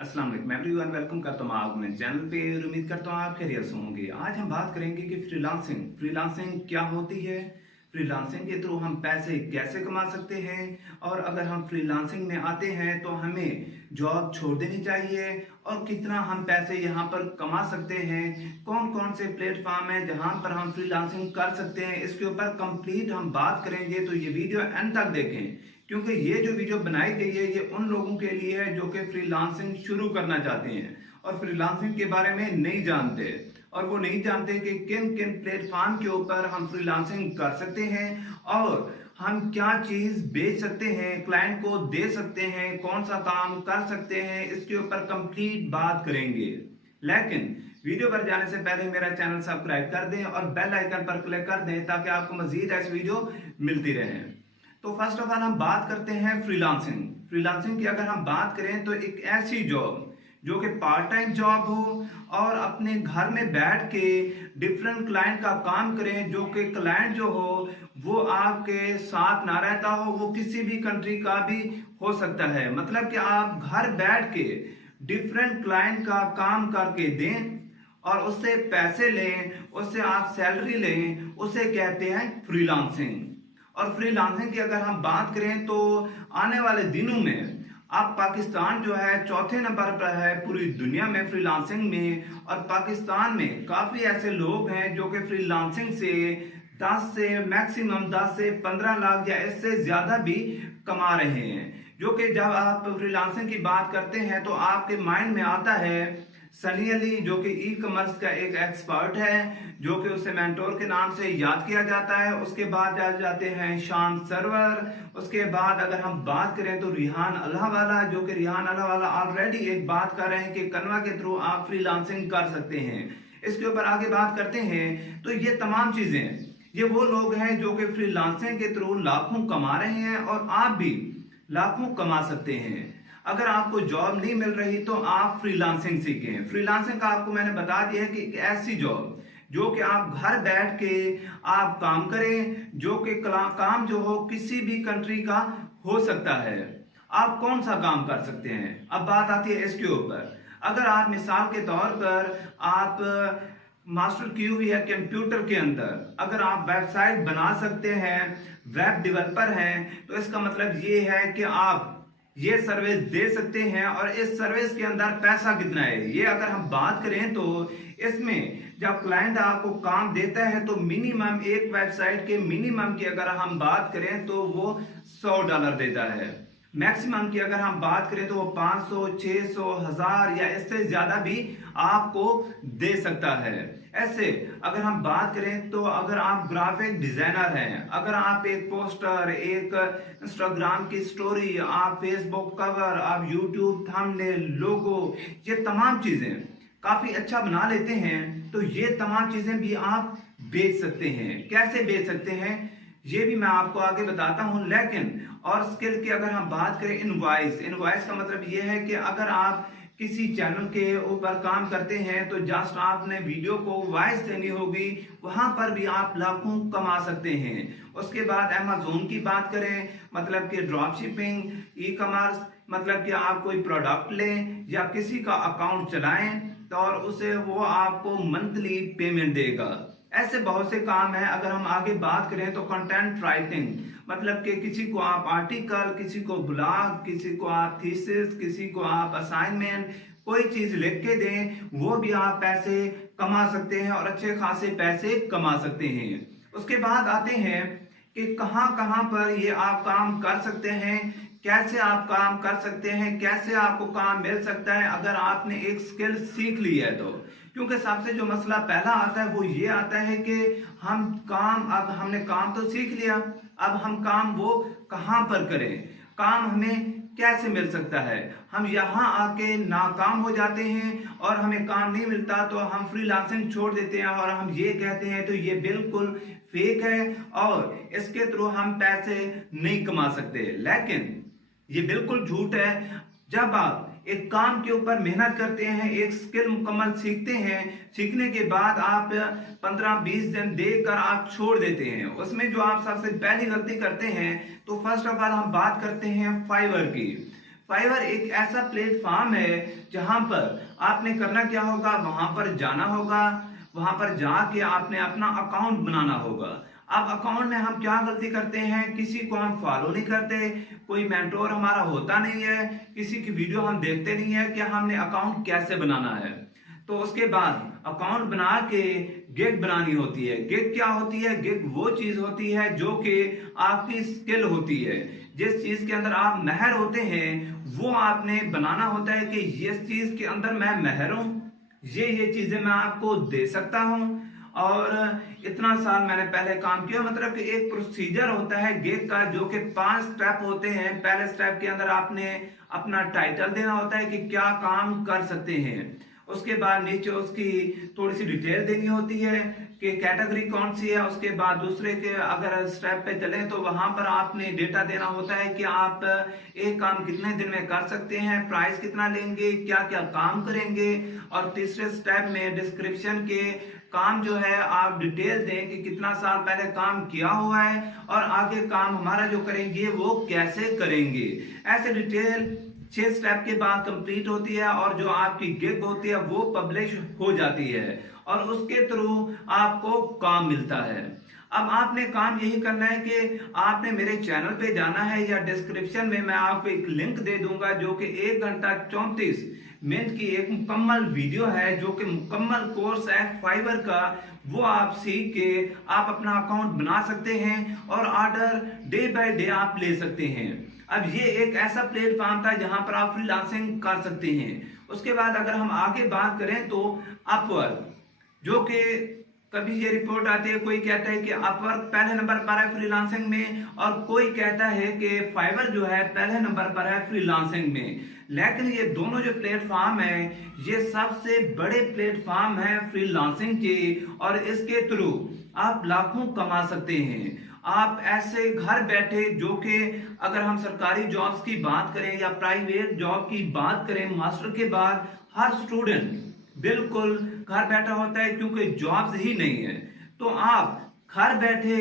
अस्सलाम वालेकुम everyone, welcome करता हूँ आपको मेरे चैनल पे और उम्मीद करता हूँ आप खैरियत से होंगे। आज हम बात करेंगे कि फ्रीलांसिंग क्या होती है, फ्रीलांसिंग के थ्रू हम पैसे कैसे कमा सकते हैं और अगर हम फ्रीलांसिंग में आते हैं तो हमें जॉब छोड़ देनी चाहिए और कितना हम पैसे यहाँ पर कमा सकते हैं, कौन कौन से प्लेटफॉर्म है जहाँ पर हम फ्रीलांसिंग कर सकते हैं, इसके ऊपर कंप्लीट हम बात करेंगे। तो ये वीडियो एंड तक देखें क्योंकि ये जो वीडियो बनाई गई है ये उन लोगों के लिए है जो कि फ्रीलांसिंग शुरू करना चाहते हैं और फ्रीलांसिंग के बारे में नहीं जानते और वो नहीं जानते कि किन किन प्लेटफॉर्म के ऊपर हम फ्रीलांसिंग कर सकते हैं और हम क्या चीज बेच सकते हैं, क्लाइंट को दे सकते हैं, कौन सा काम कर सकते हैं, इसके ऊपर कंप्लीट बात करेंगे। लेकिन वीडियो पर जाने से पहले मेरा चैनल सब्सक्राइब कर दें और बेल आइकन पर क्लिक कर दें ताकि आपको मजीद ऐसी वीडियो मिलती रहे। तो फर्स्ट ऑफ ऑल हम बात करते हैं फ्रीलांसिंग। फ्रीलांसिंग की अगर हम बात करें तो एक ऐसी जॉब जो कि पार्ट टाइम जॉब हो और अपने घर में बैठ के डिफरेंट क्लाइंट का काम करें, जो कि क्लाइंट जो हो वो आपके साथ ना रहता हो, वो किसी भी कंट्री का भी हो सकता है। मतलब कि आप घर बैठ के डिफरेंट क्लाइंट का काम करके दें और उससे पैसे लें, उससे आप सैलरी लें, उसे कहते हैं फ्रीलांसिंग। और फ्रीलांसिंग की अगर हम बात करें तो आने वाले दिनों में अब पाकिस्तान जो है चौथे नंबर पर है पूरी दुनिया में फ्रीलांसिंग में, और पाकिस्तान में काफी ऐसे लोग हैं जो कि फ्रीलांसिंग से 10 से मैक्सिमम 10 से 15 लाख या इससे ज्यादा भी कमा रहे हैं। जो कि जब आप फ्रीलांसिंग की बात करते हैं तो आपके माइंड में आता है सनी अली, जो कि ई कॉमर्स का एक एक्सपर्ट है, जो कि उसे मेंटोर के नाम से याद किया जाता है। उसके बाद आ जाते हैं शान सरवर। उसके बाद अगर हम बात करें तो रिहान अल्लाहवाला, जो कि रिहान अल्लाहवाला ऑलरेडी एक बात कर रहे हैं कि कनवा के थ्रू आप फ्रीलांसिंग कर सकते हैं। इसके ऊपर आगे बात करते हैं। तो ये तमाम चीजें, ये वो लोग हैं जो कि फ्रीलांसिंग के थ्रू लाखों कमा रहे हैं और आप भी लाखों कमा सकते हैं। अगर आपको जॉब नहीं मिल रही तो आप फ्रीलांसिंग सीखें। फ्रीलांसिंग का आपको मैंने बता दिया है कि एक ऐसी जॉब जो कि आप घर बैठ के आप काम करें, जो कि काम जो हो किसी भी कंट्री का हो सकता है। आप कौन सा काम कर सकते हैं, अब बात आती है इसके ऊपर। अगर आप मिसाल के तौर पर आप मास्टर की हुई है कंप्यूटर के अंदर, अगर आप वेबसाइट बना सकते हैं, वेब डेवलपर हैं, तो इसका मतलब ये है कि आप ये सर्विस दे सकते हैं। और इस सर्विस के अंदर पैसा कितना है ये अगर हम बात करें तो इसमें जब क्लाइंट आपको काम देता है तो मिनिमम एक वेबसाइट के मिनिमम की अगर हम बात करें तो वो $100 देता है। मैक्सिमम की अगर हम बात करें तो वो 500, 600, 1000 या इससे ज्यादा भी आपको दे सकता है। ऐसे अगर हम बात करें तो अगर आप ग्राफिक डिजाइनर हैं, अगर आप एक पोस्टर, एक इंस्टाग्राम की स्टोरी, आप फेसबुक कवर, आप यूट्यूब थंबनेल, लोगो, ये तमाम चीजें काफी अच्छा बना लेते हैं तो ये तमाम चीजें भी आप बेच सकते हैं। कैसे बेच सकते हैं ये भी मैं आपको आगे बताता हूं। लेकिन और स्किल की अगर हम बात करें, इनवॉइस, इनवॉइस का मतलब ये है कि अगर आप किसी चैनल के ऊपर काम करते हैं तो जस्ट आपने वीडियो को वॉइस देनी होगी, वहां पर भी आप लाखों कमा सकते हैं। उसके बाद अमेज़न की बात करें, मतलब कि ड्रॉप शिपिंग, ई कॉमर्स, मतलब कि आप कोई प्रोडक्ट लें या किसी का अकाउंट चलाएं तो और उसे वो आपको मंथली पेमेंट देगा। ऐसे बहुत से काम है। अगर हम आगे बात करें तो कंटेंट राइटिंग, मतलब कि किसी को आप आर्टिकल, किसी को ब्लॉग, किसी को आप थीसिस, किसी को आप असाइनमेंट, कोई चीज लिख के दें, वो भी आप पैसे कमा सकते हैं और अच्छे खासे पैसे कमा सकते हैं। उसके बाद आते हैं कि कहां कहां पर ये आप काम कर सकते हैं, कैसे आप काम कर सकते हैं, कैसे आपको काम मिल सकता है अगर आपने एक स्किल सीख ली है तो। क्योंकि सबसे जो मसला पहला आता है वो ये आता है कि हम काम, अब हमने काम तो सीख लिया, अब हम काम वो कहां पर करें, काम हमें कैसे मिल सकता है। हम यहाँ आके नाकाम हो जाते हैं और हमें काम नहीं मिलता तो हम फ्रीलांसिंग छोड़ देते हैं और हम ये कहते हैं तो ये बिल्कुल फेक है और इसके थ्रू हम पैसे नहीं कमा सकते। लेकिन ये बिल्कुल झूठ है। जब आप एक काम के ऊपर मेहनत करते हैं, एक स्किल मुकम्मल सीखते हैं, सीखने के बाद आप 15-20 दिन देकर आप छोड़ देते हैं, उसमें जो आप सबसे पहली गलती करते हैं तो फर्स्ट ऑफ ऑल हम बात करते हैं फाइवर की। फाइवर एक ऐसा प्लेटफॉर्म है जहां पर आपने करना क्या होगा, वहां पर जाना होगा, वहां पर जाके आपने अपना अकाउंट बनाना होगा। अब अकाउंट में हम क्या गलती करते हैं, किसी को हम फॉलो नहीं करते, कोई मेंटोर हमारा होता नहीं है, किसी की वीडियो हम देखते नहीं है कि हमने अकाउंट कैसे बनाना है। तो उसके बाद अकाउंट बना के गिग बनानी होती है। गिग क्या होती है? गिग वो चीज होती है जो कि आपकी स्किल होती है, जिस चीज के अंदर आप माहिर होते हैं वो आपने बनाना होता है कि इस चीज के अंदर मैं माहिर हूं, ये चीजें मैं आपको दे सकता हूं और इतना साल मैंने पहले काम किया। मतलब कि एक प्रोसीजर होता है गिग का जो कि 5 स्टेप होते हैं। पहले स्टेप के अंदर आपने अपना टाइटल देना होता है कि क्या काम कर सकते हैं। उसके बाद नीचे उसकी थोड़ी सी डिटेल देनी होती है कि कैटेगरी कौन सी है। उसके बाद दूसरे के अगर स्टेप पे चलें तो वहां पर आपने डेटा देना होता है कि आप एक काम कितने दिन में कर सकते हैं, प्राइस कितना लेंगे, क्या क्या काम करेंगे। और तीसरे स्टेप में डिस्क्रिप्शन के काम जो है आप डिटेल दें कि कितना साल पहले काम किया हुआ है और आगे काम हमारा जो करेंगे वो कैसे करेंगे। ऐसे डिटेल 6 स्टेप के बाद कंप्लीट होती है और जो आपकी गिग होती है वो पब्लिश हो जाती है और उसके थ्रू आपको काम मिलता है। अब आपने काम यही करना है कि आपने मेरे चैनल पे जाना है या डिस्क्रिप्शन में मैं आपको एक लिंक दे दूंगा जो कि 1 घंटा 34 मिनट की एक मुकम्मल वीडियो है जो कि मुकम्मल कोर्स है फाइवर का। वो आप सीख के आप अपना अकाउंट बना सकते हैं और ऑर्डर डे बाय डे आप ले सकते हैं। अब ये एक ऐसा प्लेटफॉर्म था जहां पर आप फ्रीलांसिंग कर सकते हैं। उसके बाद अगर हम आगे बात करें तो अपवर्क, जो कि कभी ये रिपोर्ट आती है, कोई कहता है कि अपवर्क पहले नंबर पर है फ्रीलांसिंग में और कोई कहता है कि फाइवर जो है पहले नंबर पर है फ्रीलांसिंग में। लेकिन ये दोनों जो प्लेटफॉर्म है ये सबसे बड़े प्लेटफॉर्म है फ्रीलांसिंग के और इसके थ्रू आप लाखों कमा सकते हैं। आप ऐसे घर बैठे, जो कि अगर हम सरकारी जॉब्स की बात करें या प्राइवेट जॉब की बात करें, मास्टर के बाद हर स्टूडेंट बिल्कुल घर बैठा होता है क्योंकि जॉब्स ही नहीं है। तो आप घर बैठे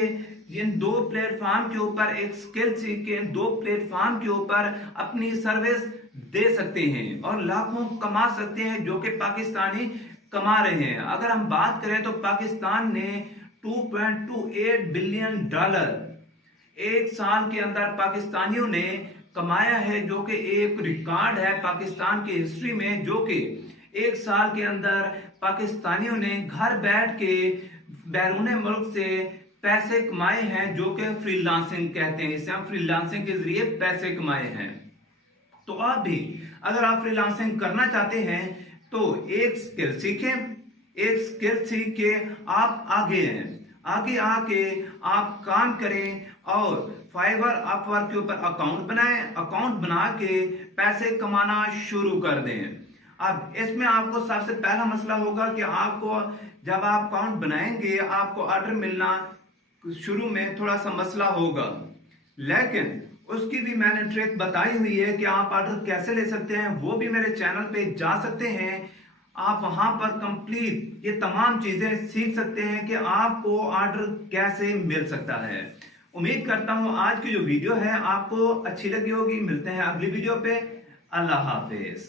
इन 2 प्लेटफॉर्म के ऊपर एक स्किल सीख के 2 प्लेटफॉर्म के ऊपर अपनी सर्विस दे सकते हैं और लाखों कमा सकते हैं, जो कि पाकिस्तानी कमा रहे हैं। अगर हम बात करें तो पाकिस्तान ने $2.28 बिलियन एक साल के अंदर पाकिस्तानियों ने कमाया है, जो कि एक रिकॉर्ड है पाकिस्तान की हिस्ट्री में, जो कि एक साल के अंदर पाकिस्तानियों ने घर बैठ के बैरून मुल्क से पैसे कमाए हैं, जो कि फ्रीलांसिंग कहते हैं। इसे हम फ्रीलांसिंग के जरिए पैसे कमाए हैं। तो आप भी अगर आप फ्रीलांसिंग करना चाहते हैं तो एक स्किल सीखें, एक स्किल सीख के आप आगे आके आप काम करें और फाइवर अपवर्क के ऊपर अकाउंट बनाएं, अकाउंट बना के पैसे कमाना शुरू कर दें। अब इसमें आपको सबसे पहला मसला होगा कि आपको जब आप अकाउंट बनाएंगे आपको ऑर्डर मिलना शुरू में थोड़ा सा मसला होगा, लेकिन उसकी भी मैंने ट्रिक बताई हुई है कि आप ऑर्डर कैसे ले सकते हैं। वो भी मेरे चैनल पे जा सकते हैं, आप वहां पर कंप्लीट ये तमाम चीजें सीख सकते हैं कि आपको ऑर्डर कैसे मिल सकता है। उम्मीद करता हूं आज की जो वीडियो है आपको अच्छी लगी होगी। मिलते हैं अगली वीडियो पे। अल्लाह हाफिज।